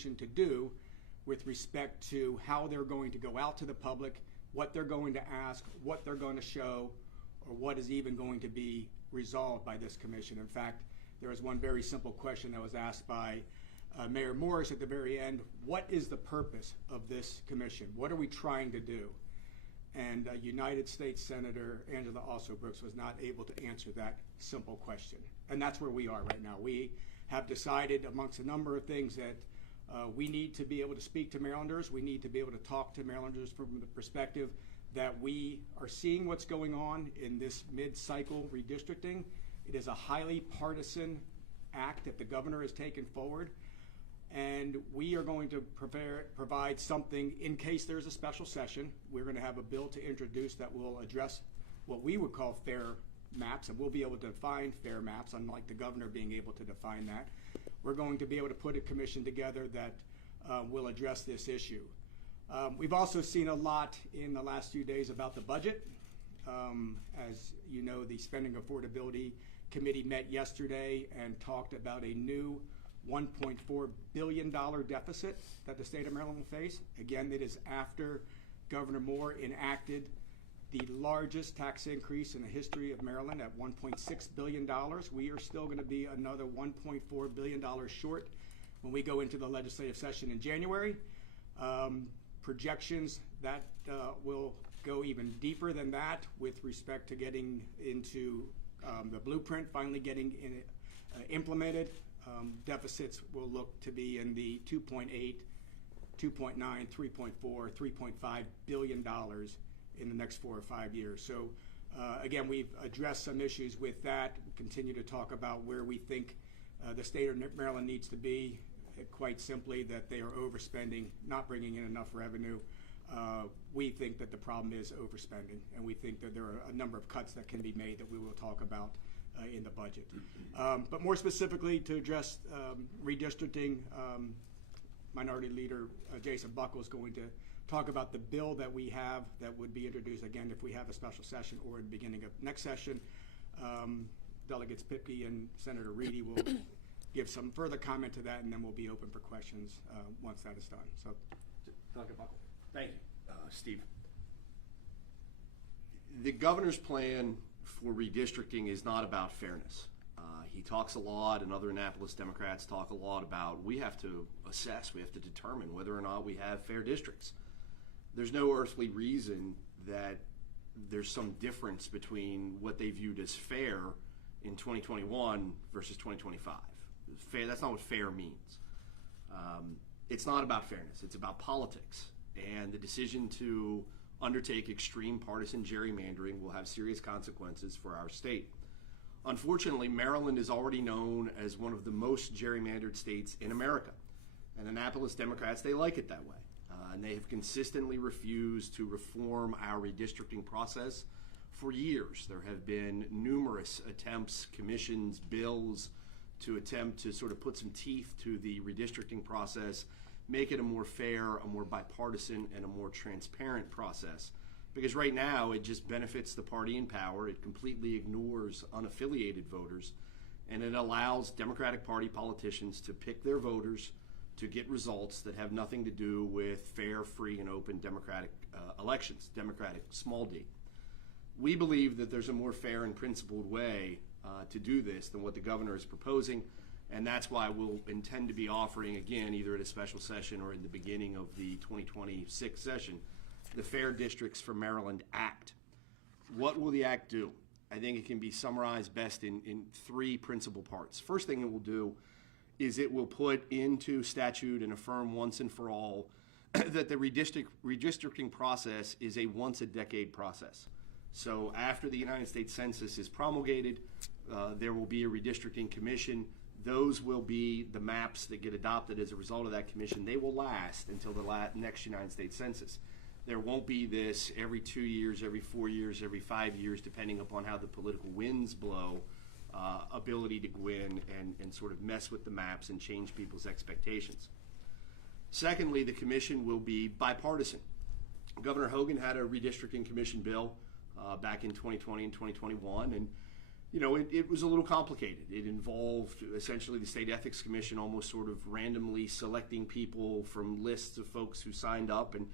commission to do with respect to how they're going to go out to the public, what they're going to ask, what they're going to show, or what is even going to be resolved by this commission. In fact, there was one very simple question that was asked by Mayor Morris at the very end. What is the purpose of this commission? What are we trying to do? And United States Senator Angela Also Brooks was not able to answer that simple question. And that's where we are right now. We have decided amongst a number of things that we need to be able to speak to Marylanders. We need to be able to talk to Marylanders from the perspective that we are seeing what's going on in this mid-cycle redistricting. It is a highly partisan act that the governor has taken forward. And we are going to provide something in case there's a special session. We're going to have a bill to introduce that will address what we would call fair maps, and we'll be able to define fair maps, unlike the governor being able to define that. We're going to be able to put a commission together that will address this issue. We've also seen a lot in the last few days about the budget. As you know, the Spending Affordability Committee met yesterday and talked about a new $1.4 billion deficit that the state of Maryland will face. Again, it is after Governor Moore enacted the largest tax increase in the history of Maryland at $1.6 billion. We are still going to be another $1.4 billion short when we go into the legislative session in January. Projections that will go even deeper than that with respect to getting into the blueprint, finally getting implemented. Deficits will look to be in the 2.8, 2.9, 3.4, 3.5 billion dollars in the next 4 or 5 years. So again, we've addressed some issues with that. We continue to talk about where we think the state of Maryland needs to be. Quite simply, that they are overspending, not bringing in enough revenue. We think that the problem is overspending, and we think that there are a number of cuts that can be made that we will talk about in the budget. But more specifically, to address redistricting, Minority Leader Jason Buckle is going to talk about the bill that we have that would be introduced, again, if we have a special session or at the beginning of next session. Delegates Pipke and Senator Reedy will give some further comment to that, and then we'll be open for questions once that is done. So, Delegate Buckle. Thank you, Steve. The governor's plan for redistricting is not about fairness. He talks a lot, and other Annapolis Democrats talk a lot about we have to assess, we have to determine whether or not we have fair districts. There's no earthly reason that there's some difference between what they viewed as fair in 2021 versus 2025. Fair, that's not what fair means. It's not about fairness, it's about politics. And the decision to undertake extreme partisan gerrymandering will have serious consequences for our state. Unfortunately, Maryland is already known as one of the most gerrymandered states in America. And Annapolis Democrats, they like it that way. And they have consistently refused to reform our redistricting process for years. There have been numerous attempts, commissions, bills, to attempt to sort of put some teeth to the redistricting process, make it a more fair, a more bipartisan, and a more transparent process. Because right now, it just benefits the party in power. It completely ignores unaffiliated voters, and it allows Democratic Party politicians to pick their voters to get results that have nothing to do with fair, free, and open democratic elections, democratic small d. We believe that there's a more fair and principled way to do this than what the governor is proposing, and that's why we'll intend to be offering, again, either at a special session or in the beginning of the 2026 session, the Fair Districts for Maryland Act. What will the act do? I think it can be summarized best in 3 principal parts. First thing it will do is it will put into statute and affirm once and for all that the redistricting process is a once-a-decade process. So after the United States Census is promulgated, there will be a redistricting commission. Those will be the maps that get adopted as a result of that commission. They will last until the next United States Census. There won't be this every 2 years, every 4 years, every 5 years, depending upon how the political winds blow, ability to go in and sort of mess with the maps and change people's expectations. Secondly, the commission will be bipartisan. Governor Hogan had a redistricting commission bill back in 2020 and 2021, and It was a little complicated. It involved essentially the State Ethics Commission almost sort of randomly selecting people from lists of folks who signed up. And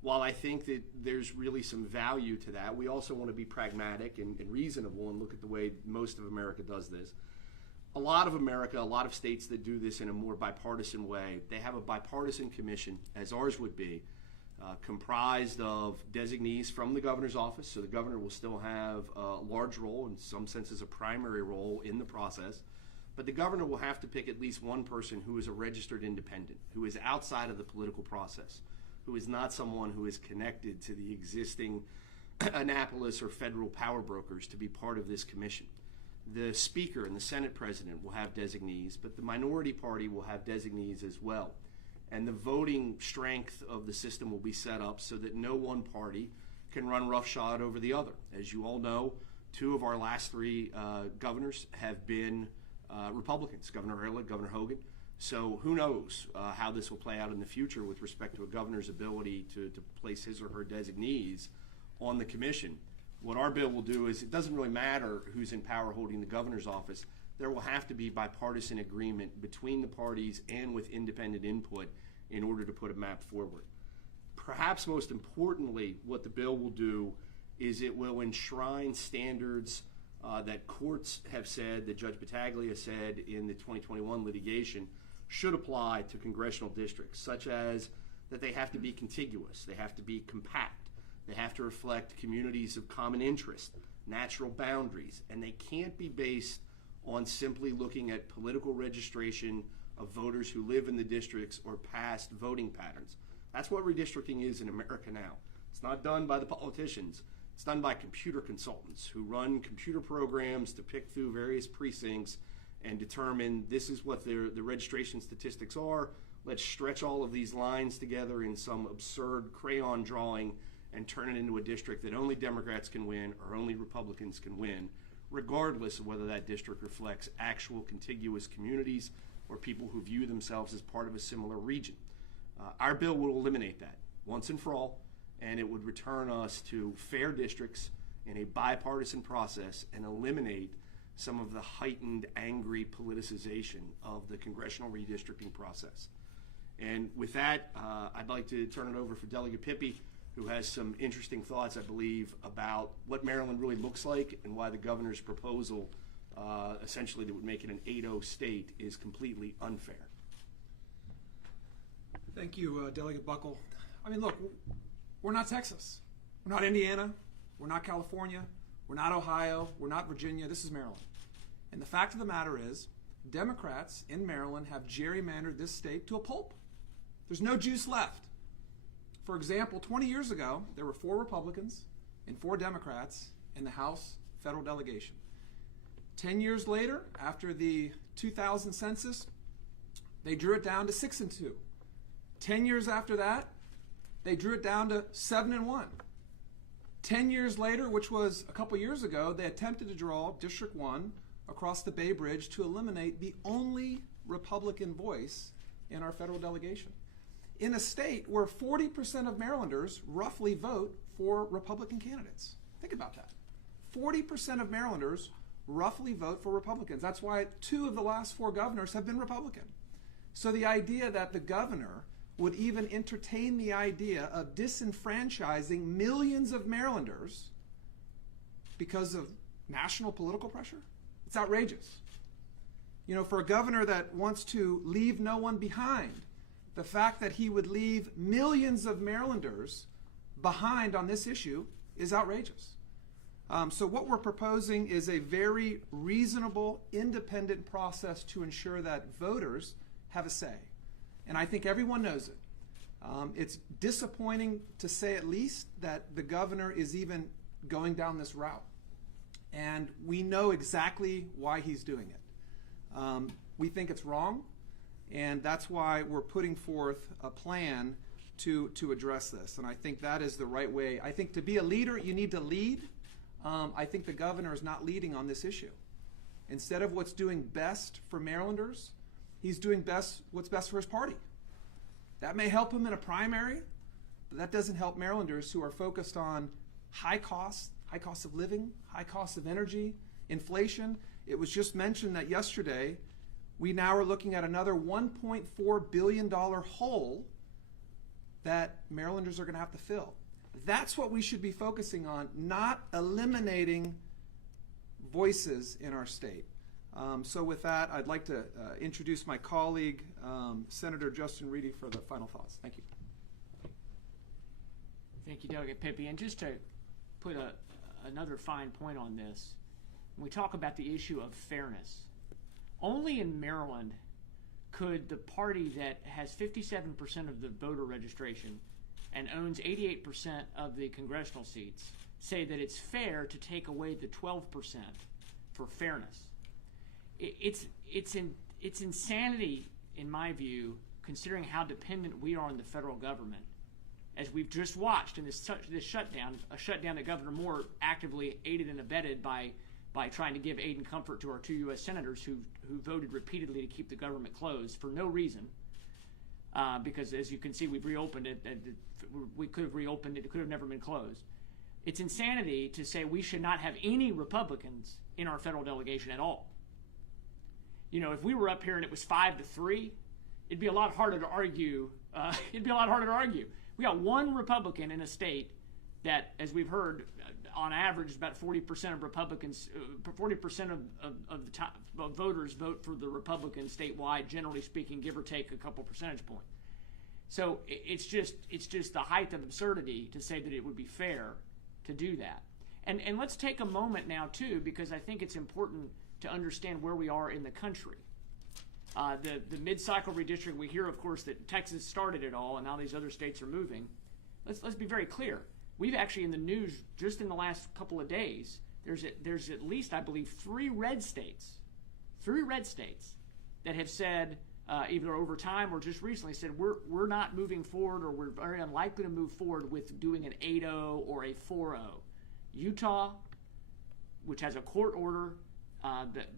while I think that there's really some value to that, we also want to be pragmatic and reasonable and look at the way most of America does this. A lot of states that do this in a more bipartisan way, they have a bipartisan commission, as ours would be, comprised of designees from the governor's office. So the governor will still have a large role, in some senses a primary role in the process. But the governor will have to pick at least one person who is a registered independent, who is outside of the political process, who is not someone who is connected to the existing Annapolis or federal power brokers to be part of this commission. The Speaker and the Senate President will have designees, but the minority party will have designees as well. And the voting strength of the system will be set up so that no one party can run roughshod over the other. As you all know, two of our last three governors have been Republicans, Governor Ehrlich, Governor Hogan. So who knows how this will play out in the future with respect to a governor's ability to place his or her designees on the commission. What our bill will do is, it doesn't really matter who's in power holding the governor's office. There will have to be bipartisan agreement between the parties and with independent input in order to put a map forward. Perhaps most importantly, what the bill will do is it will enshrine standards that courts have said, that Judge Battaglia said in the 2021 litigation, should apply to congressional districts, such as that they have to be contiguous, they have to be compact, they have to reflect communities of common interest, natural boundaries, and they can't be based on simply looking at political registration of voters who live in the districts or past voting patterns. That's what redistricting is in America now. It's not done by the politicians. It's done by computer consultants who run computer programs to pick through various precincts and determine this is what the registration statistics are. Let's stretch all of these lines together in some absurd crayon drawing and turn it into a district that only Democrats can win or only Republicans can win, regardless of whether that district reflects actual contiguous communities or people who view themselves as part of a similar region. Our bill will eliminate that once and for all, and it would return us to fair districts in a bipartisan process and eliminate some of the heightened, angry politicization of the congressional redistricting process. And with that, I'd like to turn it over for Delegate Pippi, who has some interesting thoughts, I believe, about what Maryland really looks like and why the governor's proposal, essentially that would make it an 8-0 state, is completely unfair. Thank you, Delegate Buckle. I mean, look, we're not Texas. We're not Indiana. We're not California. We're not Ohio. We're not Virginia. This is Maryland. And the fact of the matter is, Democrats in Maryland have gerrymandered this state to a pulp. There's no juice left. For example, 20 years ago, there were 4 Republicans and 4 Democrats in the House federal delegation. 10 years later, after the 2000 census, they drew it down to 6-2. 10 years after that, they drew it down to 7-1. 10 years later, which was a couple years ago, they attempted to draw District 1 across the Bay Bridge to eliminate the only Republican voice in our federal delegation, in a state where 40% of Marylanders roughly vote for Republican candidates. Think about that. 40% of Marylanders roughly vote for Republicans. That's why 2 of the last 4 governors have been Republican. So the idea that the governor would even entertain the idea of disenfranchising millions of Marylanders because of national political pressure, it's outrageous. You know, for a governor that wants to leave no one behind, the fact that he would leave millions of Marylanders behind on this issue is outrageous. So what we're proposing is a very reasonable, independent process to ensure that voters have a say. And I think everyone knows it. It's disappointing, to say at least, that the governor is even going down this route. And we know exactly why he's doing it. We think it's wrong. And that's why we're putting forth a plan to address this. And I think that is the right way. I think to be a leader, you need to lead. I think the governor is not leading on this issue. Instead of what's doing best for Marylanders, he's doing what's best for his party. That may help him in a primary, but that doesn't help Marylanders who are focused on high cost of living, high cost of energy, Inflation, it was just mentioned that yesterday we now are looking at another $1.4 billion hole that Marylanders are going to have to fill. That's what we should be focusing on, not eliminating voices in our state. So with that, I'd like to introduce my colleague, Senator Justin Reedy, for the final thoughts. Thank you. Thank you, Delegate Pippy. And just to put another fine point on this, when we talk about the issue of fairness, only in Maryland could the party that has 57% of the voter registration and owns 88% of the congressional seats say that it's fair to take away the 12% for fairness. It's insanity, in my view, considering how dependent we are on the federal government. As we've just watched in this shutdown, a shutdown that Governor Moore actively aided and abetted by trying to give aid and comfort to our 2 U.S. senators who voted repeatedly to keep the government closed for no reason. Because as you can see, we've reopened it. We could have reopened it. It could have never been closed. It's insanity to say we should not have any Republicans in our federal delegation at all. You know, if we were up here and it was 5-3, it'd be a lot harder to argue. We got one Republican in a state that, as we've heard, on average, about 40% of Republicans, 40% of the top voters vote for the Republicans statewide, generally speaking, give or take a couple percentage points. So it's just the height of absurdity to say that it would be fair to do that. And let's take a moment now, too, because I think it's important to understand where we are in the country. The mid-cycle redistricting, we hear, of course, that Texas started it all, and now these other states are moving. Let's be very clear. We've actually, in the news just in the last couple of days, there's at least, I believe, three red states that have said, either over time or just recently, said we're not moving forward, or we're very unlikely to move forward with doing an 8-0 or a 4-0. Utah, which has a court order,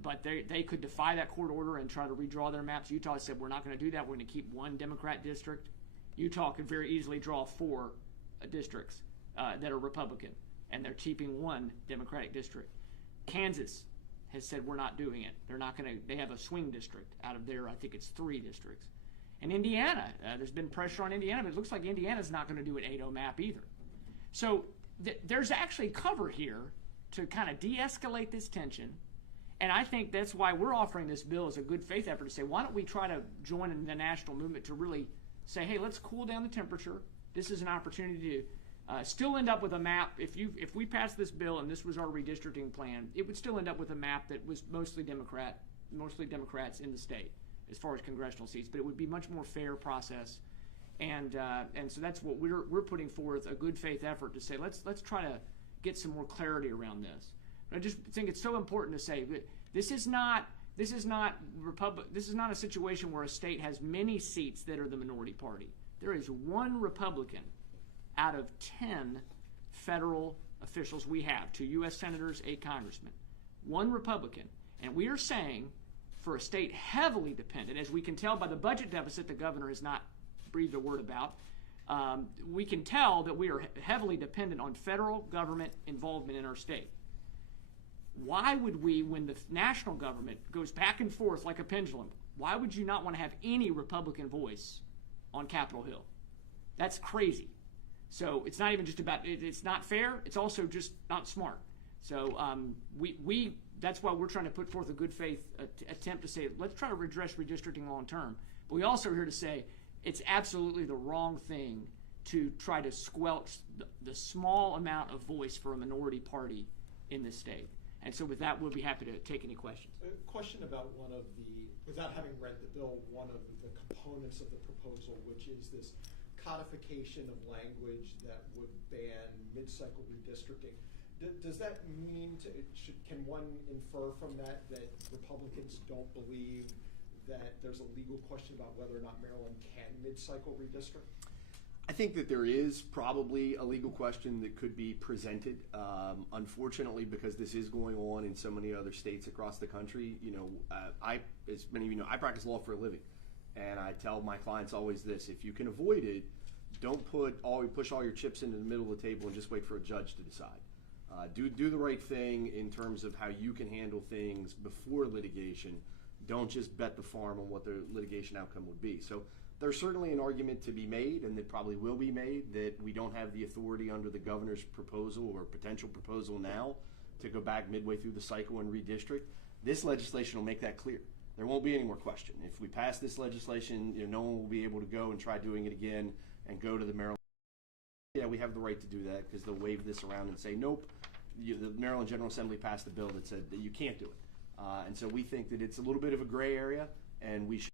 but they could defy that court order and try to redraw their maps. Utah said, we're not going to do that. We're going to keep one Democrat district. Utah could very easily draw 4 districts that are Republican, and they're keeping one Democratic district. Kansas has said, we're not doing it. They're not going to. They have a swing district out of their, I think it's 3 districts. And Indiana, there's been pressure on Indiana, but it looks like Indiana's not going to do an 8-0 map either. So there's actually cover here to kind of de-escalate this tension. And I think that's why we're offering this bill as a good faith effort to say, why don't we try to join in the national movement to really say, hey, let's cool down the temperature. This is an opportunity to still end up with a map. If we pass this bill and this was our redistricting plan, it would still end up with a map that was mostly Democrats in the state as far as congressional seats. But it would be much more fair process. And so that's what we're putting forth, a good faith effort to say, let's try to get some more clarity around this. I just think it's so important to say that this is not a situation where a state has many seats that are the minority party. There is one Republican out of 10 federal officials we have, 2 U.S. senators, 8 congressmen. One Republican. And we are saying, for a state heavily dependent, as we can tell by the budget deficit the governor has not breathed a word about, we can tell that we are heavily dependent on federal government involvement in our state. Why would we, when the national government goes back and forth like a pendulum, why would you not want to have any Republican voice on Capitol Hill? That's crazy. So it's not even just about, it's not fair, it's also just not smart. So that's why we're trying to put forth a good faith attempt to say, let's try to redress redistricting long term. But we also are here to say it's absolutely the wrong thing to try to squelch the small amount of voice for a minority party in this state. And so with that, we'll be happy to take any questions. A question about one of the, without having read the bill, one of the components of the proposal, which is this codification of language that would ban mid-cycle redistricting. Does that mean, can one infer from that Republicans don't believe that there's a legal question about whether or not Maryland can mid-cycle redistrict? I think that there is probably a legal question that could be presented. Unfortunately, because this is going on in so many other states across the country, as many of you know, I practice law for a living, and I tell my clients always this: if you can avoid it, don't push all your chips into the middle of the table and just wait for a judge to decide. Do the right thing in terms of how you can handle things before litigation. Don't just bet the farm on what the litigation outcome would be. So there's certainly an argument to be made, and that probably will be made, that we don't have the authority under the governor's proposal or potential proposal now to go back midway through the cycle and redistrict. This legislation will make that clear. There won't be any more question. If we pass this legislation, no one will be able to go and try doing it again and go to the Maryland. Yeah, we have the right to do that because they'll wave this around and say, nope, the Maryland General Assembly passed a bill that said that you can't do it. And so we think that it's a little bit of a gray area, and we should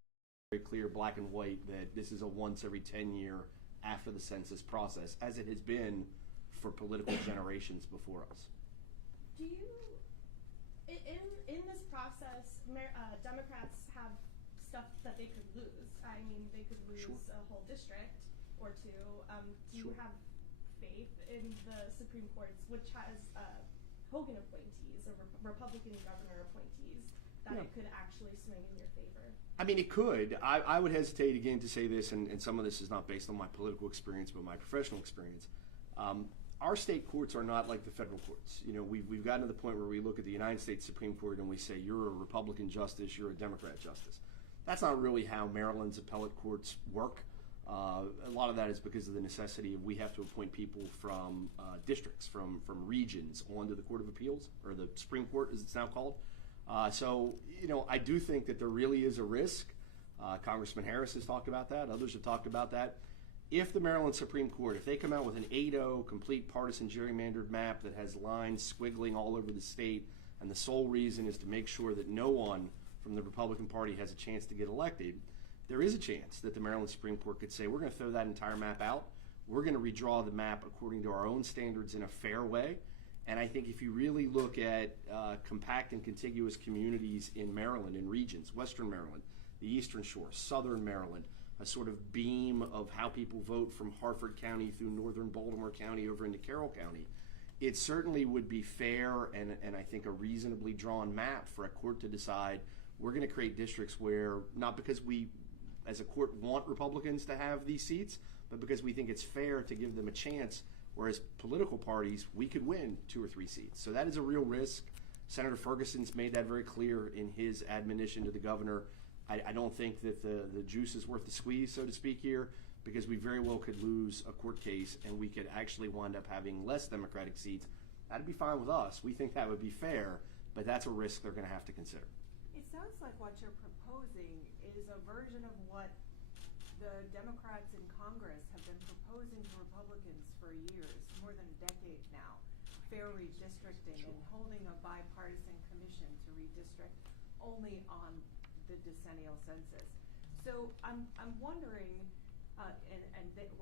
be very clear, black and white, that this is a once every 10 year after the census process, as it has been for political generations before us. Do you, in this process, Democrats have stuff that they could lose. I mean, they could lose Sure. a whole district or two. Do you Sure. have faith in the Supreme Court's, which has Hogan appointees or Republican governor appointees, that Yeah. it could actually swing in your favor? I mean, it could. I would hesitate again to say this, and some of this is not based on my political experience, but my professional experience. Our state courts are not like the federal courts. We've gotten to the point where we look at the United States Supreme Court and we say, you're a Republican justice, you're a Democrat justice. That's not really how Maryland's appellate courts work. A lot of that is because of the necessity of we have to appoint people from districts, from regions onto the Court of Appeals, or the Supreme Court as it's now called. So I do think that there really is a risk. Congressman Harris has talked about that. Others have talked about that. If the Maryland Supreme Court, if they come out with an 8-0 complete partisan gerrymandered map that has lines squiggling all over the state, and the sole reason is to make sure that no one from the Republican Party has a chance to get elected, there is a chance that the Maryland Supreme Court could say, we're going to throw that entire map out. We're going to redraw the map according to our own standards in a fair way. And I think if you really look at compact and contiguous communities in Maryland, in regions, Western Maryland, the Eastern Shore, Southern Maryland, a sort of beam of how people vote from Harford County through Northern Baltimore County over into Carroll County, it certainly would be fair and I think a reasonably drawn map for a court to decide we're going to create districts where, not because we as a court want Republicans to have these seats, but because we think it's fair to give them a chance, whereas political parties, we could win 2 or 3 seats. So that is a real risk. Senator Ferguson's made that very clear in his admonition to the governor. I don't think that the juice is worth the squeeze, so to speak, here, because we very well could lose a court case and we could actually wind up having less Democratic seats. That'd be fine with us. We think that would be fair, but that's a risk they're going to have to consider. It sounds like what you're proposing is a version of what the Democrats in Congress have been proposing to Republicans for years, more than a decade now. Fair redistricting and holding a bipartisan commission to redistrict only on the decennial census. So I'm wondering,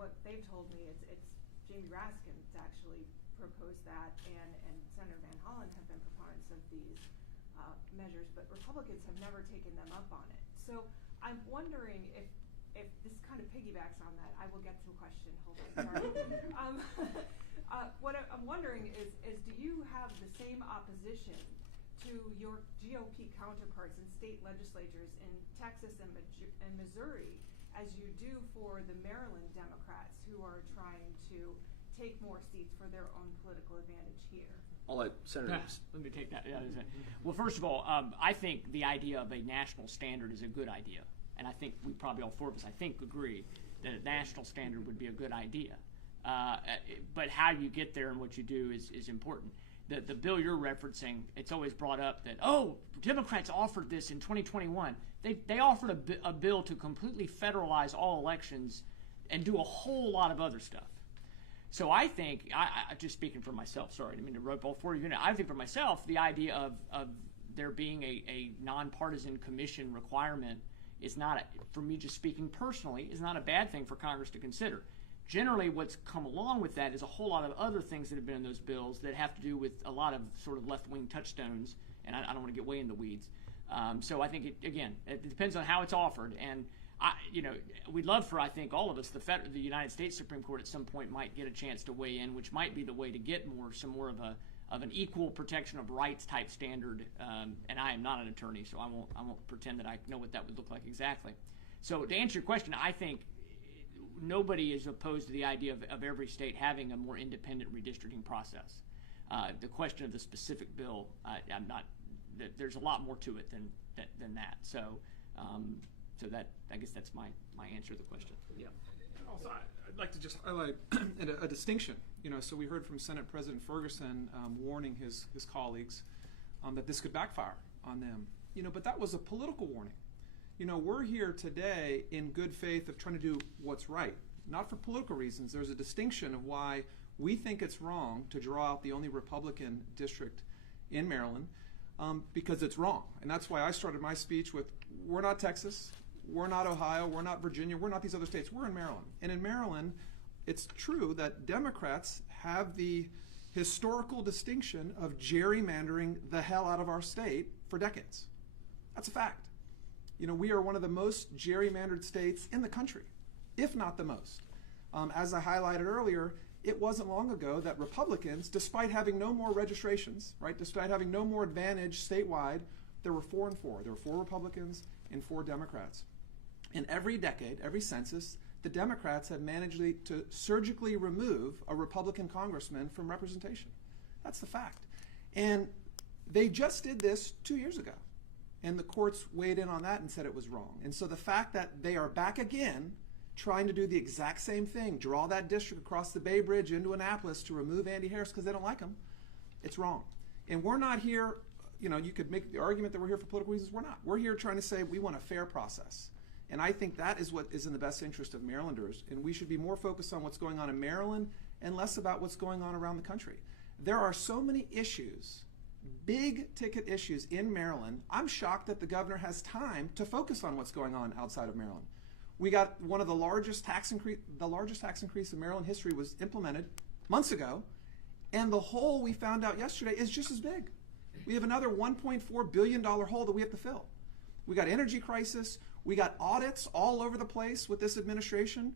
what they've told me is it's Jamie Raskin's actually proposed that, and Senator Van Hollen have been proponents of these measures, but Republicans have never taken them up on it. So I'm wondering if this kind of piggybacks on that. I will get to a question. Hold on, sorry. What I'm wondering is do you have the same opposition to your GOP counterparts in state legislatures in Texas and Missouri as you do for the Maryland Democrats who are trying to take more seats for their own political advantage here? I'll let Senator. Let me take that. Yeah, well, first of all, I think the idea of a national standard is a good idea. And I think we probably all 4 of us, I think, agree that a national standard would be a good idea. But how you get there and what you do is important. The bill you're referencing, it's always brought up that, Democrats offered this in 2021. They offered a bill to completely federalize all elections and do a whole lot of other stuff. So I think, I just speaking for myself, sorry, I didn't mean to rope all 4 of you in. I think for myself, the idea of there being a nonpartisan commission requirement is not, for me just speaking personally, is not a bad thing for Congress to consider. Generally, what's come along with that is a whole lot of other things that have been in those bills that have to do with a lot of sort of left-wing touchstones, and I don't want to get way in the weeds. So I think, it depends on how it's offered, and we'd love for, I think, all of us, the United States Supreme Court at some point might get a chance to weigh in, which might be the way to get some more of an equal protection of rights type standard. And I am not an attorney, so I won't pretend that I know what that would look like exactly. So to answer your question, I think nobody is opposed to the idea of every state having a more independent redistricting process. The question of the specific bill, I'm not. There's a lot more to it than that. So, so that I guess that's my answer to the question. Yeah. Also, I'd like to just highlight a distinction. So we heard from Senate President Ferguson warning his colleagues that this could backfire on them. But that was a political warning. We're here today in good faith of trying to do what's right, not for political reasons. There's a distinction of why we think it's wrong to draw out the only Republican district in Maryland, because it's wrong. And that's why I started my speech with, we're not Texas, we're not Ohio, we're not Virginia, we're not these other states, we're in Maryland. And in Maryland, it's true that Democrats have the historical distinction of gerrymandering the hell out of our state for decades. That's a fact. We are one of the most gerrymandered states in the country, if not the most. As I highlighted earlier, it wasn't long ago that Republicans, despite having no more registrations, right, despite having no more advantage statewide, there were 4 and 4. There were 4 Republicans and 4 Democrats. In every decade, every census, the Democrats have managed to surgically remove a Republican congressman from representation. That's the fact. And they just did this 2 years ago. And the courts weighed in on that and said it was wrong. And so the fact that they are back again trying to do the exact same thing, draw that district across the Bay Bridge into Annapolis to remove Andy Harris because they don't like him, it's wrong. And we're not here, you could make the argument that we're here for political reasons. We're not. We're here trying to say we want a fair process. And I think that is what is in the best interest of Marylanders. And we should be more focused on what's going on in Maryland and less about what's going on around the country. There are so many issues, big ticket issues in Maryland. I'm shocked that the governor has time to focus on what's going on outside of Maryland. We got one of the largest tax increase in Maryland history was implemented months ago, and the hole we found out yesterday is just as big. We have another $1.4 billion hole that we have to fill. We got energy crisis. We got audits all over the place with this administration.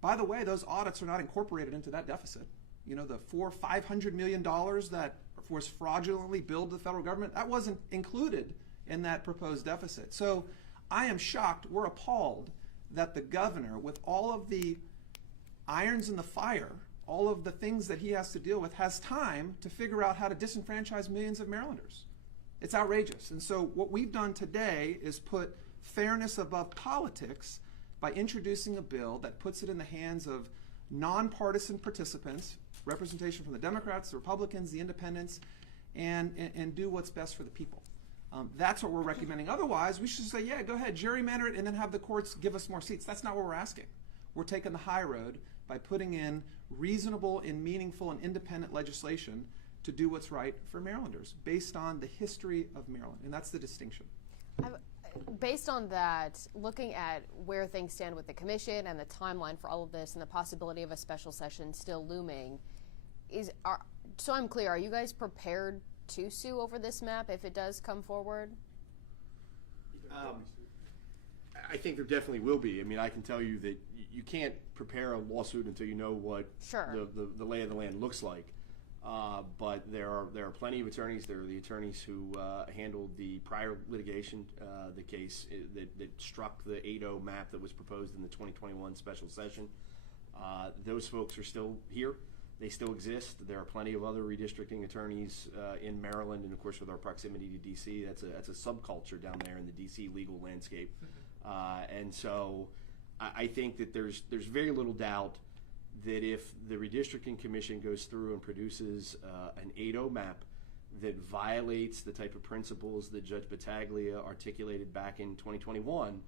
By the way, those audits are not incorporated into that deficit. The $500 million that was fraudulently billed to the federal government, that wasn't included in that proposed deficit. So I am shocked, we're appalled that the governor, with all of the irons in the fire, all of the things that he has to deal with, has time to figure out how to disenfranchise millions of Marylanders. It's outrageous. And so what we've done today is put fairness above politics by introducing a bill that puts it in the hands of nonpartisan participants, representation from the Democrats, the Republicans, the independents, and do what's best for the people. That's what we're recommending. Otherwise, we should say, yeah, go ahead, gerrymander it, and then have the courts give us more seats. That's not what we're asking. We're taking the high road by putting in reasonable and meaningful and independent legislation to do what's right for Marylanders based on the history of Maryland, and that's the distinction. Based on that, looking at where things stand with the commission and the timeline for all of this and the possibility of a special session still looming, so I'm clear, are you guys prepared to sue over this map if it does come forward? I think there definitely will be. I mean, I can tell you that you can't prepare a lawsuit until you know what the lay of the land looks like. But there are plenty of attorneys. There are the attorneys who handled the prior litigation, the case that struck the 8-0 map that was proposed in the 2021 special session. Those folks are still here. They still exist. There are plenty of other redistricting attorneys in Maryland, and of course, with our proximity to D.C., that's a subculture down there in the D.C. legal landscape. And so, I think that there's very little doubt that if the Redistricting Commission goes through and produces an 8-0 map that violates the type of principles that Judge Battaglia articulated back in 2021,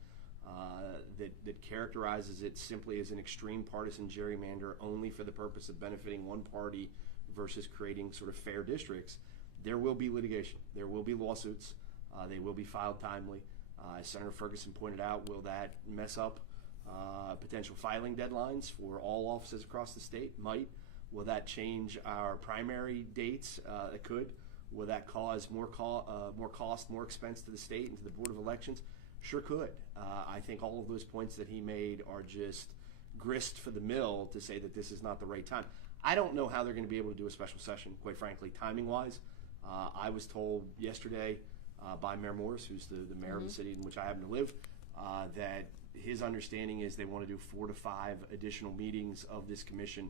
that characterizes it simply as an extreme partisan gerrymander only for the purpose of benefiting one party versus creating sort of fair districts, there will be litigation. There will be lawsuits. They will be filed timely. As Senator Ferguson pointed out, will that mess up potential filing deadlines for all offices across the state? Might. Will that change our primary dates? It could. Will that cause more cost, more expense to the state and to the Board of Elections? Sure could. I think all of those points that he made are just grist for the mill to say that this is not the right time. I don't know how they're going to be able to do a special session, quite frankly, timing-wise. I was told yesterday by Mayor Morris, who's the mayor of the city in which I happen to live, that his understanding is they want to do 4 to 5 additional meetings of this commission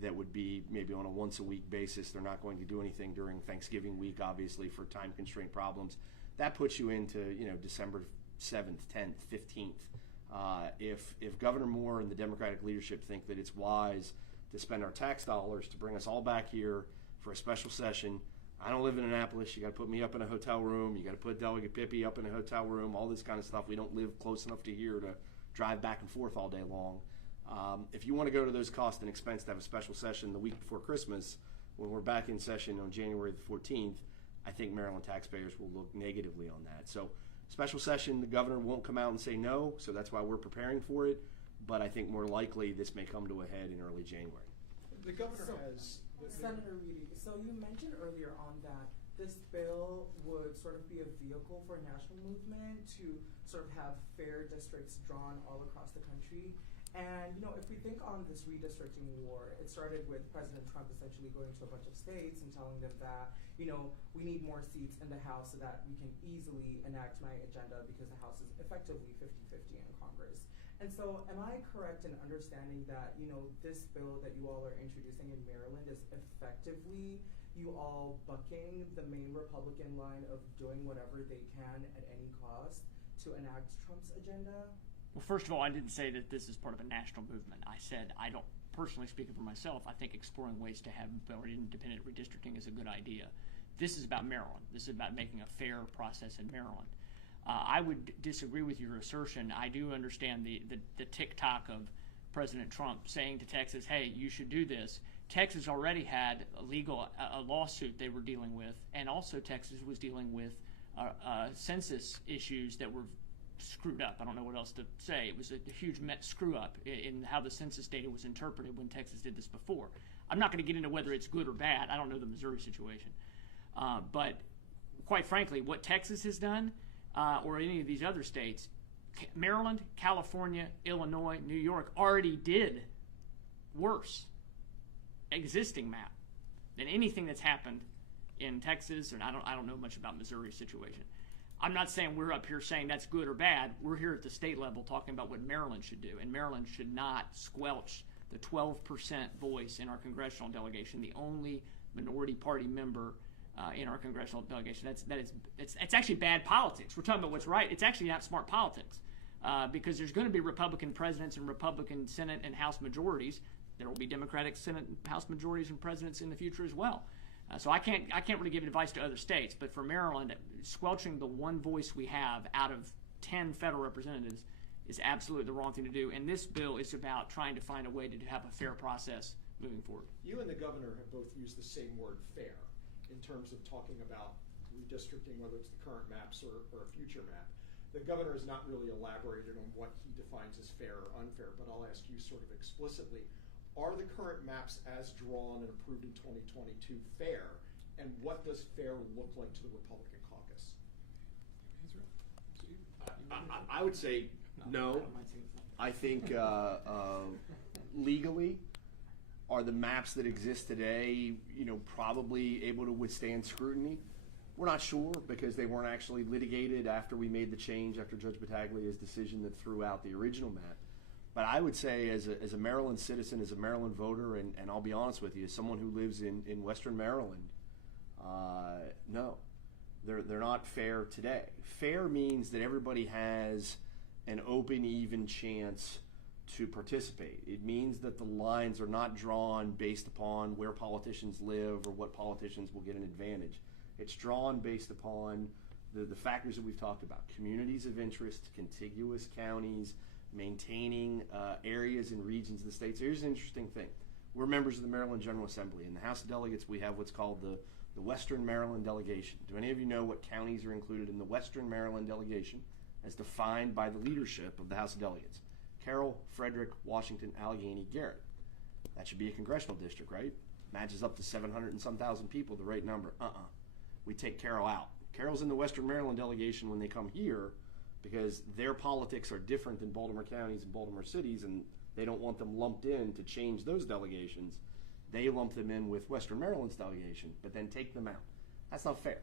that would be maybe on a once-a-week basis. They're not going to do anything during Thanksgiving week, obviously, for time constraint problems. That puts you into, December 7th, 10th, 15th. If Governor Moore and the Democratic leadership think that it's wise to spend our tax dollars to bring us all back here for a special session, I don't live in Annapolis. You got to put me up in a hotel room. You got to put Delegate Pippi up in a hotel room, all this kind of stuff. We don't live close enough to here to drive back and forth all day long. If you want to go to those cost and expense to have a special session the week before Christmas, when we're back in session on January the 14th, I think Maryland taxpayers will look negatively on that. So special session, the governor won't come out and say no, so that's why we're preparing for it. But I think more likely this may come to a head in early January. The governor has... Senator Reedy, so you mentioned earlier on that this bill would sort of be a vehicle for a national movement to sort of have fair districts drawn all across the country. And, if we think on this redistricting war, it started with President Trump essentially going to a bunch of states and telling them that, we need more seats in the House so that we can easily enact my agenda because the House is effectively 50-50 in Congress. And so am I correct in understanding that, this bill that you all are introducing in Maryland is effectively you all bucking the main Republican line of doing whatever they can at any cost to enact Trump's agenda? Well, first of all, I didn't say that this is part of a national movement. I said I don't, personally speaking for myself, I think exploring ways to have more independent redistricting is a good idea. This is about Maryland. This is about making a fair process in Maryland. I would disagree with your assertion. I do understand the tick-tock of President Trump saying to Texas, hey, you should do this. Texas already had a lawsuit they were dealing with, and also Texas was dealing with census issues that were screwed up. I don't know what else to say. It was a huge screw-up in how the census data was interpreted when Texas did this before. I'm not going to get into whether it's good or bad. I don't know the Missouri situation. But quite frankly, what Texas has done, or any of these other states, Maryland, California, Illinois, New York already did worse existing map than anything that's happened in Texas, and I don't know much about Missouri's situation. I'm not saying we're up here saying that's good or bad. We're here at the state level talking about what Maryland should do, and Maryland should not squelch the 12% voice in our congressional delegation, the only minority party member in our congressional delegation. It's actually bad politics. We're talking about what's right. It's actually not smart politics because there's going to be Republican presidents and Republican Senate and House majorities. There will be Democratic Senate and House majorities and presidents in the future as well. So I can't really give advice to other states, but for Maryland, squelching the one voice we have out of 10 federal representatives is absolutely the wrong thing to do. And this bill is about trying to find a way to have a fair process moving forward. You and the governor have both used the same word, fair, in terms of talking about redistricting, whether it's the current maps or a future map. The governor has not really elaborated on what he defines as fair or unfair, but I'll ask you sort of explicitly, are the current maps as drawn and approved in 2022 fair, and what does fair look like to the Republican caucus? I would say no. I think legally, are the maps that exist today, probably able to withstand scrutiny? We're not sure because they weren't actually litigated after we made the change after Judge Battaglia's decision that threw out the original map. But I would say as a Maryland citizen, as a Maryland voter, and I'll be honest with you, as someone who lives in Western Maryland, no, they're not fair today. Fair means that everybody has an open, even chance to participate. It means that the lines are not drawn based upon where politicians live or what politicians will get an advantage. It's drawn based upon the factors that we've talked about: communities of interest, contiguous counties, maintaining areas and regions of the state. So here's an interesting thing. We're members of the Maryland General Assembly. In the House of Delegates, we have what's called the Western Maryland Delegation. Do any of you know what counties are included in the Western Maryland Delegation as defined by the leadership of the House of Delegates? Carroll, Frederick, Washington, Allegheny, Garrett. That should be a congressional district, right? Matches up to 700 and some thousand people, the right number. We take Carroll out. Carroll's in the Western Maryland delegation when they come here because their politics are different than Baltimore counties and Baltimore cities, and they don't want them lumped in to change those delegations. They lump them in with Western Maryland's delegation, but then take them out. That's not fair.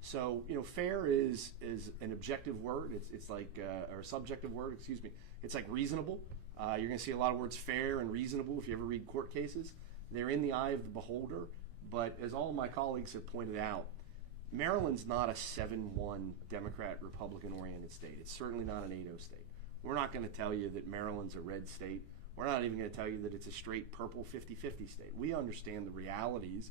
So, fair is an objective word. It's like, or a subjective word, excuse me. It's like reasonable. You're going to see a lot of words fair and reasonable if you ever read court cases. they're in the eye of the beholder. But as all of my colleagues have pointed out, Maryland's not a 7-1 Democrat-Republican oriented state. It's certainly not an 8-0 state. We're not going to tell you that Maryland's a red state. We're not even going to tell you that it's a straight purple 50-50 state. We understand the realities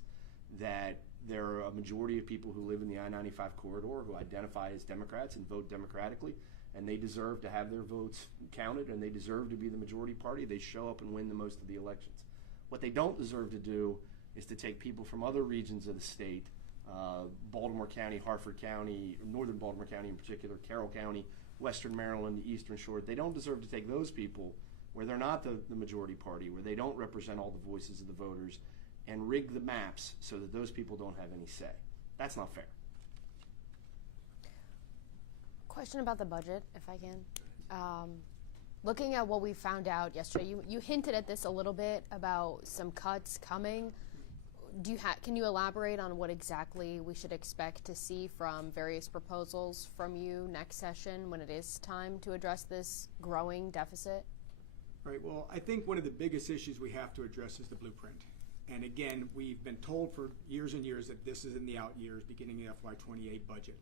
that there are a majority of people who live in the I-95 corridor who identify as Democrats and vote democratically, and they deserve to have their votes counted, and they deserve to be the majority party. They show up and win the most of the elections. What they don't deserve to do is to take people from other regions of the state, Baltimore County, Harford County, northern Baltimore County in particular, Carroll County, western Maryland, the Eastern Shore. They don't deserve to take those people where they're not the majority party, where they don't represent all the voices of the voters, and rig the maps so that those people don't have any say. That's not fair. Question about the budget, if I can. Looking at what we found out yesterday, you hinted at this a little bit about some cuts coming. Can you elaborate on what exactly we should expect to see from various proposals from you next session when it is time to address this growing deficit? Right, well, I think one of the biggest issues we have to address is the blueprint. And again, we've been told for years and years that this is in the out years, beginning the FY28 budget.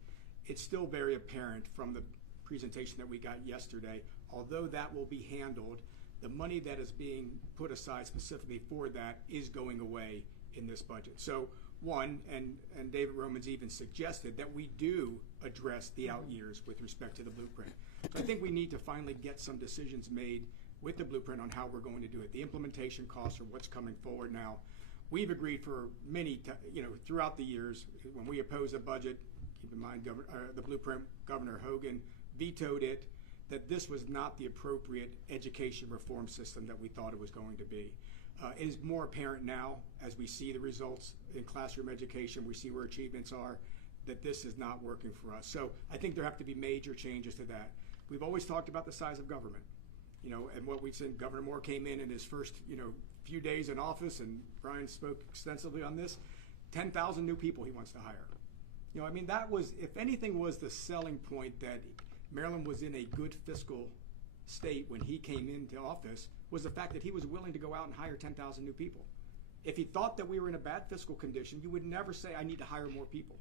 It's still very apparent from the presentation that we got yesterday, although that will be handled, the money that is being put aside specifically for that is going away in this budget. So one, and David Roman's even suggested that we do address the out years with respect to the blueprint. So I think we need to finally get some decisions made with the blueprint on how we're going to do it. The implementation costs are what's coming forward now. We've agreed for throughout the years, when we oppose a budget, keep in mind the blueprint, Governor Hogan vetoed it, that this was not the appropriate education reform system that we thought it was going to be. It is more apparent now as we see the results in classroom education, we see where achievements are, that this is not working for us. So I think there have to be major changes to that. We've always talked about the size of government. And what we've seen, Governor Moore came in his first, few days in office, and Brian spoke extensively on this, 10,000 new people he wants to hire. That was, if anything, was the selling point that Maryland was in a good fiscal state when he came into office, was the fact that he was willing to go out and hire 10,000 new people. If he thought that we were in a bad fiscal condition, you would never say, I need to hire more people.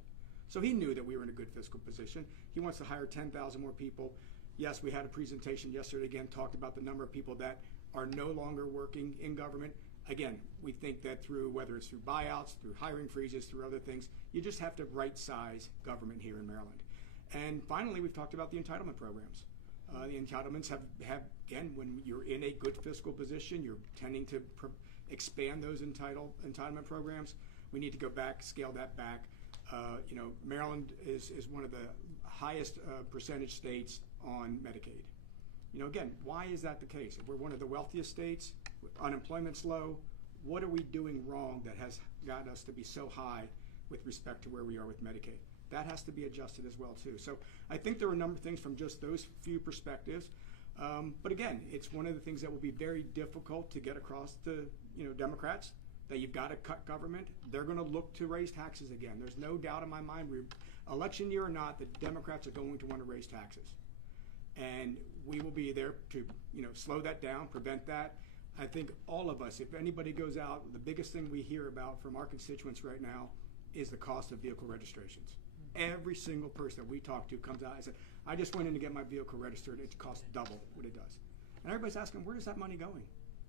So he knew that we were in a good fiscal position. He wants to hire 10,000 more people. Yes, we had a presentation yesterday, again, talked about the number of people that are no longer working in government. Again, we think that whether it's through buyouts, through hiring freezes, through other things, you just have to right-size government here in Maryland. And finally, we've talked about the entitlement programs. The entitlements have, again, when you're in a good fiscal position, you're tending to expand those entitlement programs. We need to go back, scale that back. Maryland is one of the highest percentage states on Medicaid. Again, why is that the case? If we're one of the wealthiest states, unemployment's low, what are we doing wrong that has gotten us to be so high with respect to where we are with Medicaid? That has to be adjusted as well, too. So I think there are a number of things from just those few perspectives. But again, it's one of the things that will be very difficult to get across to Democrats, that you've got to cut government. They're going to look to raise taxes again. There's no doubt in my mind, election year or not, the Democrats are going to want to raise taxes. And we will be there to slow that down, prevent that. I think all of us, if anybody goes out, the biggest thing we hear about from our constituents right now is the cost of vehicle registrations. Every single person that we talk to comes out and says, I just went in to get my vehicle registered. It costs double what it does. And everybody's asking, where is that money going?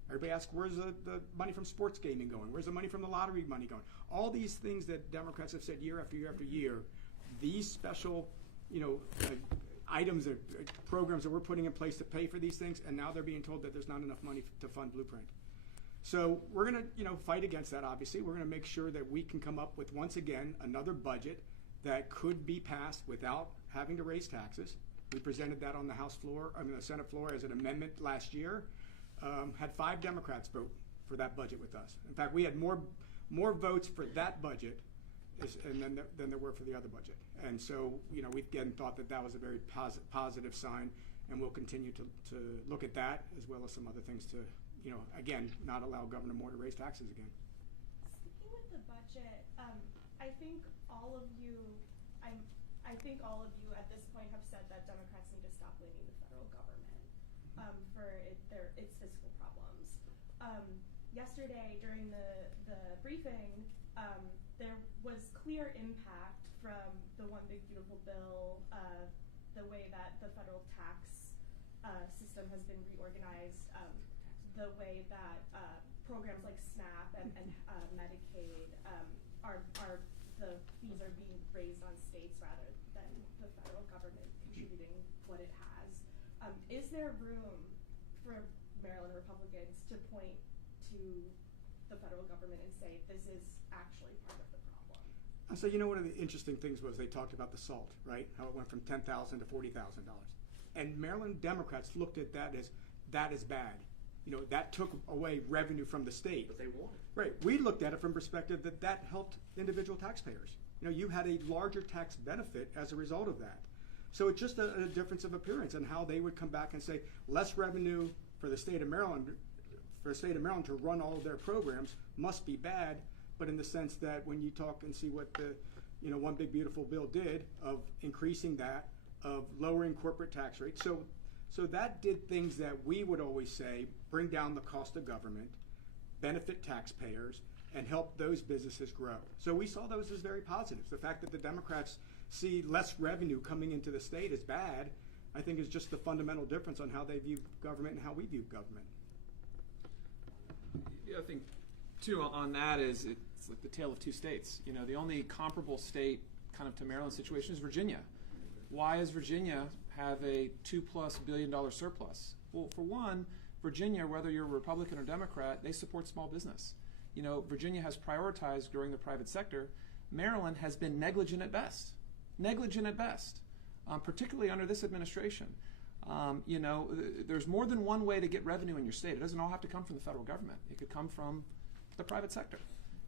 Everybody asks, where's the money from sports gaming going? Where's the money from the lottery money going? All these things that Democrats have said year after year after year, these special, items or programs that we're putting in place to pay for these things, and now they're being told that there's not enough money to fund Blueprint. So we're going to, fight against that, obviously. We're going to make sure that we can come up with, once again, another budget that could be passed without having to raise taxes. We presented that on the the Senate floor as an amendment last year. Had 5 Democrats vote for that budget with us. In fact, we had more votes for that budget than there were for the other budget. And so, we again thought that was a very positive sign, and we'll continue to look at that as well as some other things to, again, not allow Governor Moore to raise taxes again. Sticking with the budget, I think all of you at this point have said that Democrats need to stop blaming the federal government for its fiscal problems. yesterday during the briefing, there was clear impact from the One Big Beautiful Bill, the way that the federal tax system has been reorganized, the way that programs like SNAP and Medicaid are the fees are being raised on states rather than the federal government contributing what it has. Is there room for Maryland Republicans to point to the federal government and say this is actually part of the problem? So one of the interesting things was they talked about the SALT, right? How it went from $10,000 to $40,000, and Maryland Democrats looked at that as bad. That took away revenue from the state. But they want it. Right. We looked at it from perspective that helped individual taxpayers. You had a larger tax benefit as a result of that. So it's just a difference of appearance and how they would come back and say less revenue for the state of Maryland, to run all of their programs must be bad. But in the sense that when you talk and see what the One Big Beautiful Bill did of increasing that, of lowering corporate tax rates, so that did things that we would always say bring down the cost of government, benefit taxpayers, and help those businesses grow. So we saw those as very positives. The fact that the Democrats see less revenue coming into the state as bad, I think is just the fundamental difference on how they view government and how we view government. Yeah, I think too on that is it's like the tale of two states. The only comparable state kind of to Maryland's situation is Virginia. Why does Virginia have a $2+ billion surplus? Well, for one, Virginia, whether you're a Republican or Democrat, they support small business. Virginia has prioritized growing the private sector. Maryland has been negligent at best. Particularly under this administration. There's more than one way to get revenue in your state. It doesn't all have to come from the federal government. It could come from the private sector.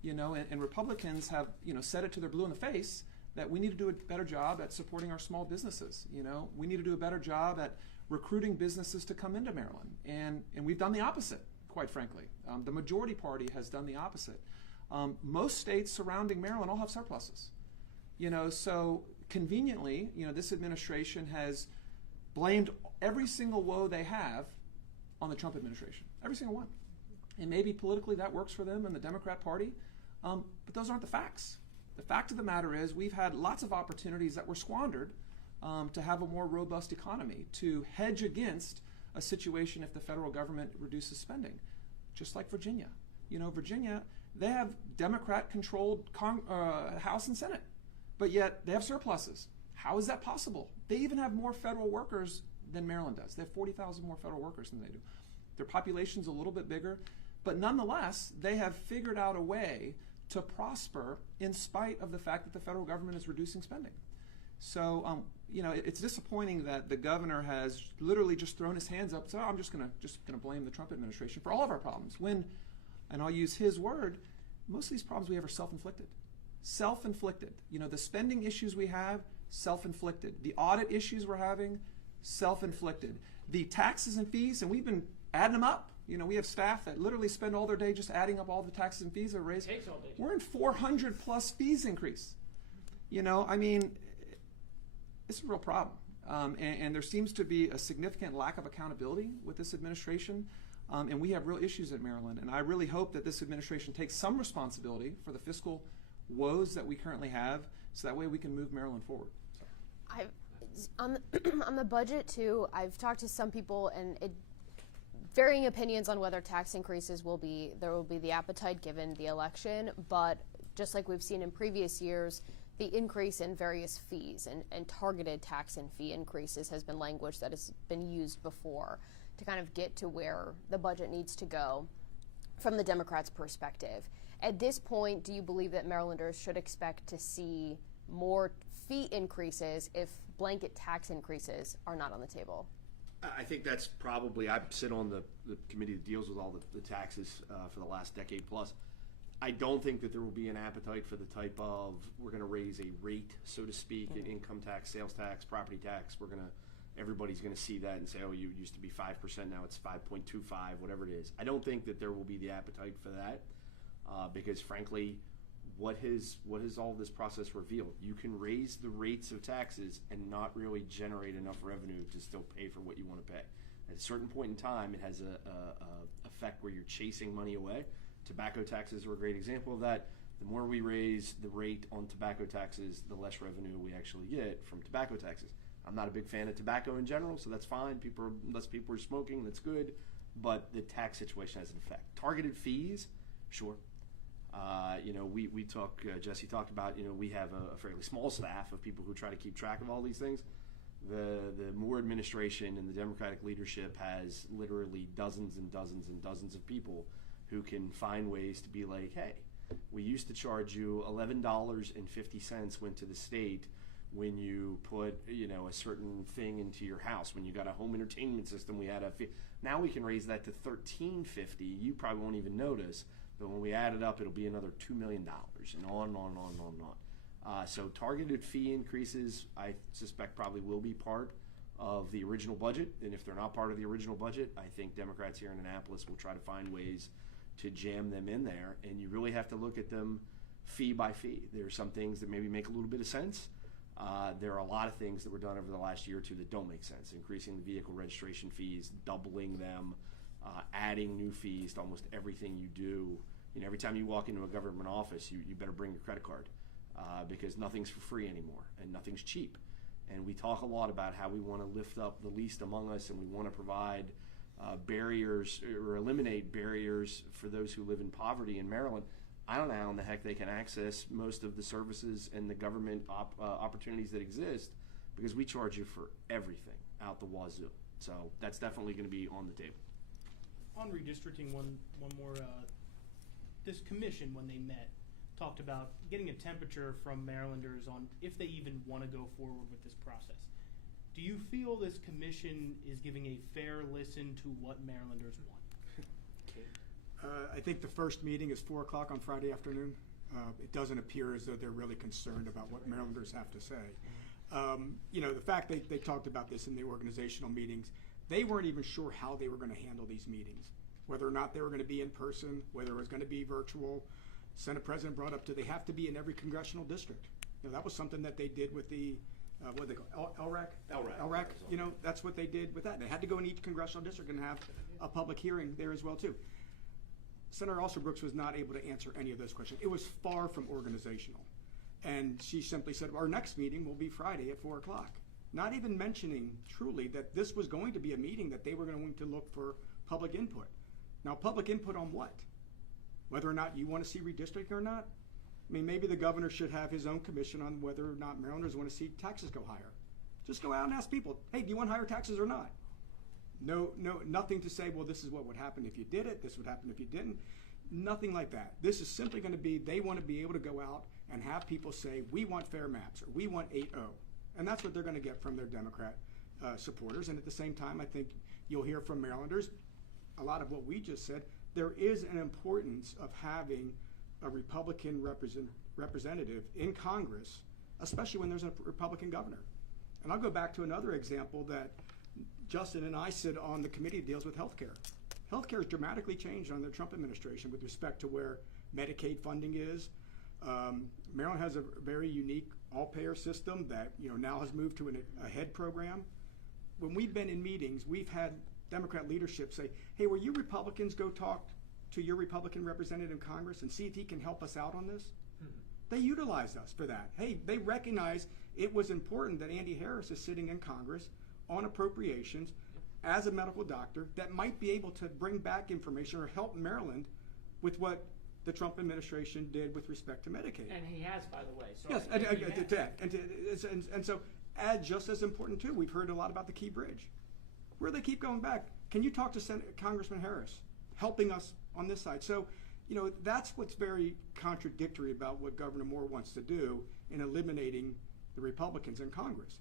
And Republicans have, said it to their blue in the face that we need to do a better job at supporting our small businesses. We need to do a better job at recruiting businesses to come into Maryland. And we've done the opposite, quite frankly. The majority party has done the opposite. Most states surrounding Maryland all have surpluses. So conveniently, this administration has blamed every single woe they have on the Trump administration. Every single one. And maybe politically that works for them and the Democrat Party, but those aren't the facts. The fact of the matter is we've had lots of opportunities that were squandered to have a more robust economy, to hedge against a situation if the federal government reduces spending, just like Virginia. Virginia, they have Democrat-controlled House and Senate, but yet they have surpluses. How is that possible? They even have more federal workers than Maryland does. They have 40,000 more federal workers than they do. Their population's a little bit bigger, but nonetheless, they have figured out a way to prosper in spite of the fact that the federal government is reducing spending. So, it's disappointing that the governor has literally just thrown his hands up. So I'm just gonna blame the Trump administration for all of our problems. When, and I'll use his word, most of these problems we have are self-inflicted. Self-inflicted. The spending issues we have, self-inflicted. The audit issues we're having, self-inflicted. The taxes and fees, and we've been adding them up. We have staff that literally spend all their day just adding up all the taxes and fees that are raised. Takes all day. We're in 400 plus fees increase. It's a real problem. And there seems to be a significant lack of accountability with this administration. And we have real issues at Maryland. And I really hope that this administration takes some responsibility for the fiscal woes that we currently have, so that way we can move Maryland forward. On the budget too, I've talked to some people and varying opinions on whether tax increases there will be the appetite given the election, but just like we've seen in previous years, the increase in various fees and targeted tax and fee increases has been language that has been used before to kind of get to where the budget needs to go from the Democrats' perspective. At this point, do you believe that Marylanders should expect to see more fee increases if blanket tax increases are not on the table? I think that's probably, I sit on the committee that deals with all the taxes for the last decade plus. I don't think that there will be an appetite for the type of, we're going to raise a rate, so to speak, in income tax, sales tax, property tax. Everybody's going to see that and say, oh, you used to be 5%, now it's 5.25, whatever it is. I don't think that there will be the appetite for that because, frankly, what has all this process revealed? You can raise the rates of taxes and not really generate enough revenue to still pay for what you want to pay. At a certain point in time, it has a effect where you're chasing money away. Tobacco taxes are a great example of that. The more we raise the rate on tobacco taxes, the less revenue we actually get from tobacco taxes. I'm not a big fan of tobacco in general, so that's fine. Less people are smoking, that's good. But the tax situation has an effect. Targeted fees, sure. We talk. Jesse talked about. We have a fairly small staff of people who try to keep track of all these things. The Moore administration and the Democratic leadership has literally dozens and dozens and dozens of people who can find ways to be like, hey, we used to charge you $11.50 went to the state when you put a certain thing into your house. When you got a home entertainment system, we had a fee. Now we can raise that to $13.50. You probably won't even notice, but when we add it up, it'll be another $2 million, and on and on and on and on and on. So targeted fee increases, I suspect, probably will be part of the original budget. And if they're not part of the original budget, I think Democrats here in Annapolis will try to find ways to jam them in there. And you really have to look at them fee by fee. There are some things that maybe make a little bit of sense. There are a lot of things that were done over the last year or two that don't make sense. Increasing the vehicle registration fees, doubling them, adding new fees to almost everything you do. Every time you walk into a government office, you better bring your credit card because nothing's for free anymore and nothing's cheap. And we talk a lot about how we want to lift up the least among us, and we want to provide barriers or eliminate barriers for those who live in poverty in Maryland. I don't know how in the heck they can access most of the services and the government opportunities that exist because we charge you for everything out the wazoo. So that's definitely going to be on the table. On redistricting, one more. This commission, when they met, talked about getting a temperature from Marylanders on if they even want to go forward with this process. Do you feel this commission is giving a fair listen to what Marylanders want? I think the first meeting is 4 o'clock on Friday afternoon. It doesn't appear as though they're really concerned about what Marylanders have to say. The fact they talked about this in the organizational meetings, they weren't even sure how they were going to handle these meetings, whether or not they were going to be in person, whether it was going to be virtual. Senate President brought up, do they have to be in every congressional district? That was something that they did with the what they call LRAC. LRAC. That's what they did with that. They had to go in each congressional district and have a public hearing there as well too. Senator Alston-Brooks was not able to answer any of those questions. It was far from organizational. And she simply said, our next meeting will be Friday at 4 o'clock. Not even mentioning truly that this was going to be a meeting that they were going to look for public input. Now, public input on what? Whether or not you want to see redistricting or not? I mean, maybe the governor should have his own commission on whether or not Marylanders want to see taxes go higher. Just go out and ask people, hey, do you want higher taxes or not? No, nothing to say, well, this is what would happen if you did it, this would happen if you didn't. Nothing like that. This is simply going to be, they want to be able to go out and have people say, we want fair maps, or we want 8-0. And that's what they're going to get from their Democrat supporters. And at the same time, I think you'll hear from Marylanders a lot of what we just said. There is an importance of having a Republican representative in Congress, especially when there's a Republican governor. And I'll go back to another example that Justin and I sit on the committee that deals with healthcare. Healthcare has dramatically changed under the Trump administration with respect to where Medicaid funding is. Maryland has a very unique all-payer system that now has moved to a HEAD program. When we've been in meetings, we've had Democrat leadership say, hey, will you Republicans go talk to your Republican representative in Congress and see if he can help us out on this? They utilized us for that. Hey, they recognize it was important that Andy Harris is sitting in Congress on appropriations as a medical doctor that might be able to bring back information or help Maryland with what the Trump administration did with respect to Medicaid. And he has, by the way. Sorry. Yes, and so just as important too, we've heard a lot about the Key Bridge. Where they keep going back. Can you talk to Congressman Harris helping us on this side? So, that's what's very contradictory about what Governor Moore wants to do in eliminating the Republicans in Congress.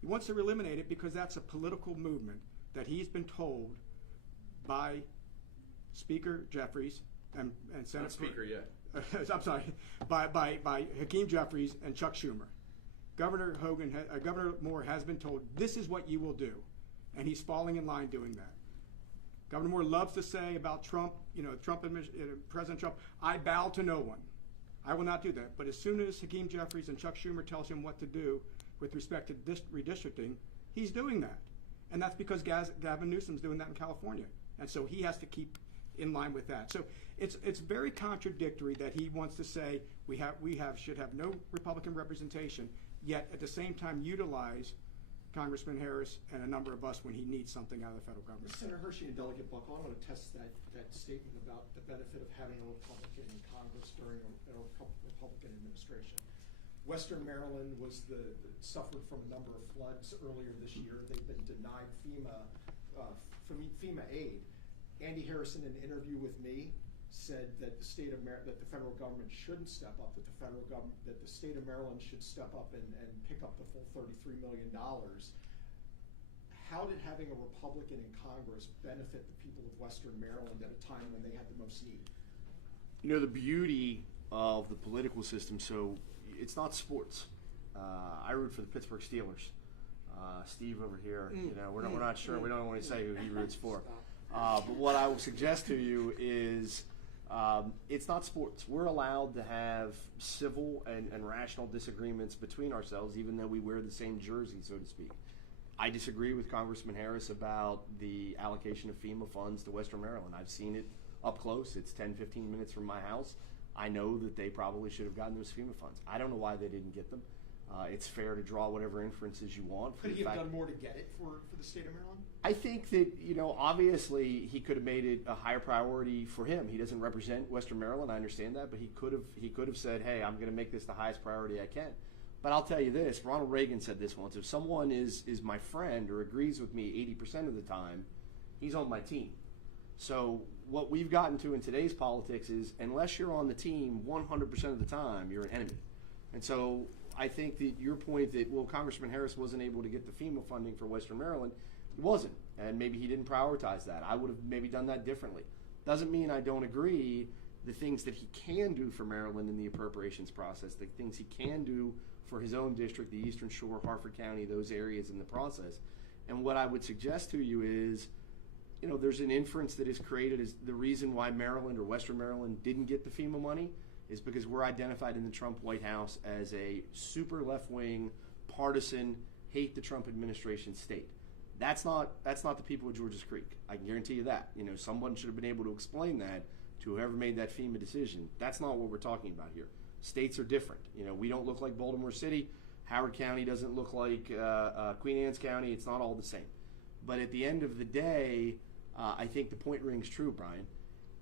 He wants to eliminate it because that's a political movement that he's been told by Speaker Jeffries and Senate Speaker yet. I'm sorry, by Hakeem Jeffries and Chuck Schumer. Governor Moore has been told this is what you will do, and he's falling in line doing that. Governor Moore loves to say about Trump, President Trump, I bow to no one. I will not do that. But as soon as Hakeem Jeffries and Chuck Schumer tells him what to do with respect to redistricting, he's doing that. And that's because Gavin Newsom's doing that in California. And so he has to keep in line with that. So it's very contradictory that he wants to say we should have no Republican representation, yet at the same time utilize Congressman Harris and a number of us when he needs something out of the federal government. Senator Hershey and Delegate Buckle, I want to test that statement about the benefit of having a Republican in Congress during a Republican administration. Western Maryland suffered from a number of floods earlier this year. They've been denied FEMA aid. Andy Harrison, in an interview with me, said that that the federal government shouldn't step up, that the state of Maryland should step up and pick up the full $33 million. How did having a Republican in Congress benefit the people of Western Maryland at a time when they had the most need? You know, the beauty of the political system, so it's not sports. I root for the Pittsburgh Steelers. Steve over here, we're not sure. We don't want to say who he roots for. But what I will suggest to you is it's not sports. We're allowed to have civil and rational disagreements between ourselves, even though we wear the same jersey, so to speak. I disagree with Congressman Harris about the allocation of FEMA funds to Western Maryland. I've seen it up close. It's 10, 15 minutes from my house. I know that they probably should have gotten those FEMA funds. I don't know why they didn't get them. It's fair to draw whatever inferences you want. Could he have done more to get it for the state of Maryland? I think that, obviously he could have made it a higher priority for him. He doesn't represent Western Maryland, I understand that, but he could have said, hey, I'm going to make this the highest priority I can. But I'll tell you this, Ronald Reagan said this once, if someone is my friend or agrees with me 80% of the time, he's on my team. So what we've gotten to in today's politics is unless you're on the team 100% of the time, you're an enemy. And so I think that your point that, Congressman Harris wasn't able to get the FEMA funding for Western Maryland, he wasn't. And maybe he didn't prioritize that. I would have maybe done that differently. Doesn't mean I don't agree the things that he can do for Maryland in the appropriations process, the things he can do for his own district, the Eastern Shore, Harford County, those areas in the process. And what I would suggest to you is, there's an inference that is created as the reason why Maryland or Western Maryland didn't get the FEMA money is because we're identified in the Trump White House as a super left-wing, partisan, hate the Trump administration state. That's not the people of Georges Creek. I can guarantee you that. Someone should have been able to explain that to whoever made that FEMA decision. That's not what we're talking about here. States are different. We don't look like Baltimore City. Howard County doesn't look like Queen Anne's County. It's not all the same. But at the end of the day, I think the point rings true, Brian.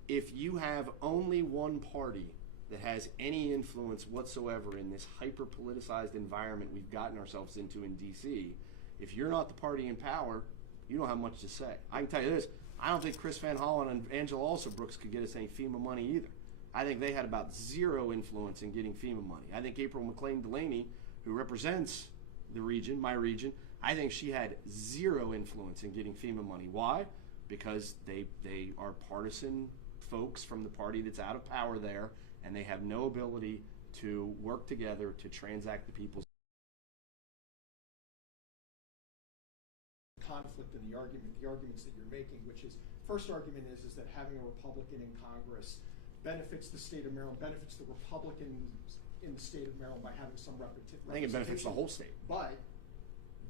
If you have only one party that has any influence whatsoever in this hyper-politicized environment we've gotten ourselves into in D.C., if you're not the party in power, you don't have much to say. I can tell you this, I don't think Chris Van Hollen and Angela Alsobrooks could get us any FEMA money either. I think they had about zero influence in getting FEMA money. I think April McLean Delaney, who represents the region, my region, I think she had zero influence in getting FEMA money. Why? Because they are partisan folks from the party that's out of power there, and they have no ability to work together to transact the people's conflict in the arguments that you're making, which is, first argument is that having a Republican in Congress benefits the state of Maryland, benefits the Republicans in the state of Maryland by having some representation. I think it benefits the whole state. But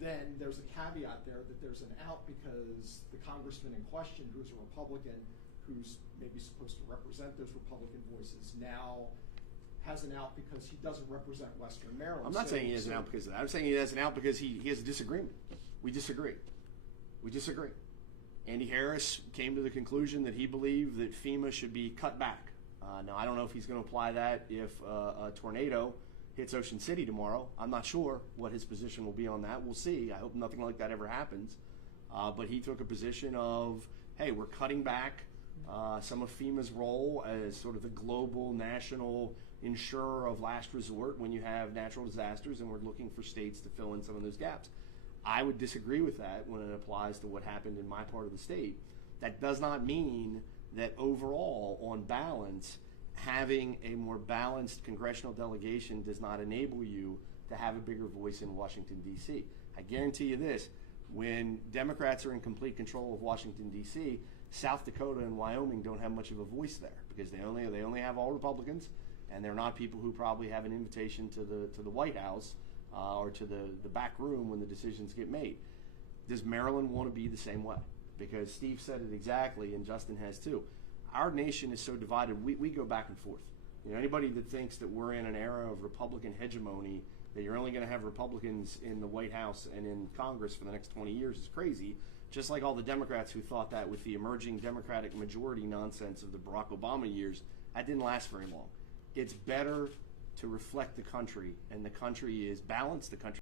then there's a caveat there that there's an out because the congressman in question, who's a Republican, who's maybe supposed to represent those Republican voices, now has an out because he doesn't represent Western Maryland. I'm not saying he has an out because of that. I'm saying he has an out because he has a disagreement. We disagree. Andy Harris came to the conclusion that he believed that FEMA should be cut back. Now, I don't know if he's going to apply that if a tornado hits Ocean City tomorrow. I'm not sure what his position will be on that. We'll see. I hope nothing like that ever happens. But he took a position of, hey, we're cutting back some of FEMA's role as sort of the global national insurer of last resort when you have natural disasters, and we're looking for states to fill in some of those gaps. I would disagree with that when it applies to what happened in my part of the state. That does not mean that overall, on balance, having a more balanced congressional delegation does not enable you to have a bigger voice in Washington, D.C. I guarantee you this, when Democrats are in complete control of Washington, D.C., South Dakota and Wyoming don't have much of a voice there because they only have all Republicans, and they're not people who probably have an invitation to the White House or to the back room when the decisions get made. Does Maryland want to be the same way? Because Steve said it exactly, and Justin has too. Our nation is so divided, we go back and forth. You know, anybody that thinks that we're in an era of Republican hegemony, that you're only going to have Republicans in the White House and in Congress for the next 20 years is crazy. Just like all the Democrats who thought that with the emerging Democratic majority nonsense of the Barack Obama years, that didn't last very long. It's better to reflect the country, and the country is balanced. The country